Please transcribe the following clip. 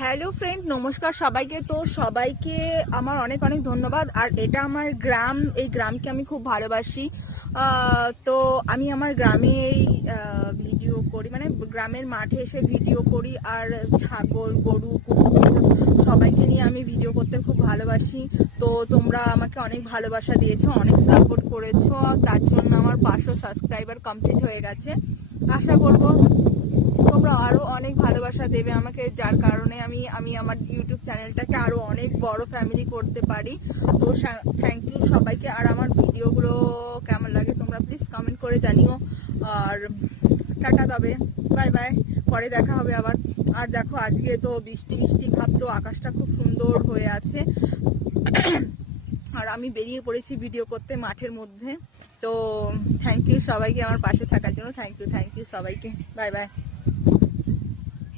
Hello friend, নমস্কার সবাইকে। তো সবাইকে আমার অনেক অনেক ধন্যবাদ। আর এটা আমার গ্রাম, এই গ্রামকে আমি খুব ভালোবাসি। তো আমি আমার গ্রামে ভিডিও করি, মানে গ্রামের মাঠে এসে ভিডিও করি। আর ছাগল, গরু, কুকুর সবাইকে নিয়ে আমি ভিডিও করতে খুব ভালোবাসি। তো তোমরা আমাকে অনেক ভালোবাসা দিয়েছো, অনেক সাপোর্ট করেছো, তার জন্য আমার 500 সাবস্ক্রাইবার কমপ্লিট হয়ে গেছে। আশা করবো তোমরা আরো অনেক ভালোবাসা দেবে আমাকে, যার কারণে আমি আমার ইউটিউব চ্যানেলটাকে আরো অনেক বড় ফ্যামিলি করতে পারি। তো থ্যাংক ইউ সবাইকে। আর আমার ভিডিওগুলো কেমন লাগে তোমরা প্লিজ কমেন্ট করে জানিও। আর টাটা, তবে বাই বাই, পরে দেখা হবে আবার। আর দেখো আজকে তো বৃষ্টি বৃষ্টি ভাব, তো আকাশটা খুব সুন্দর হয়ে আছে। আর আমি বেরিয়ে পড়েছি ভিডিও করতে মাঠের মধ্যে। তো থ্যাংক ইউ সবাইকে আমার পাশে থাকার জন্য। থ্যাংক ইউ সবাইকে। Bye bye.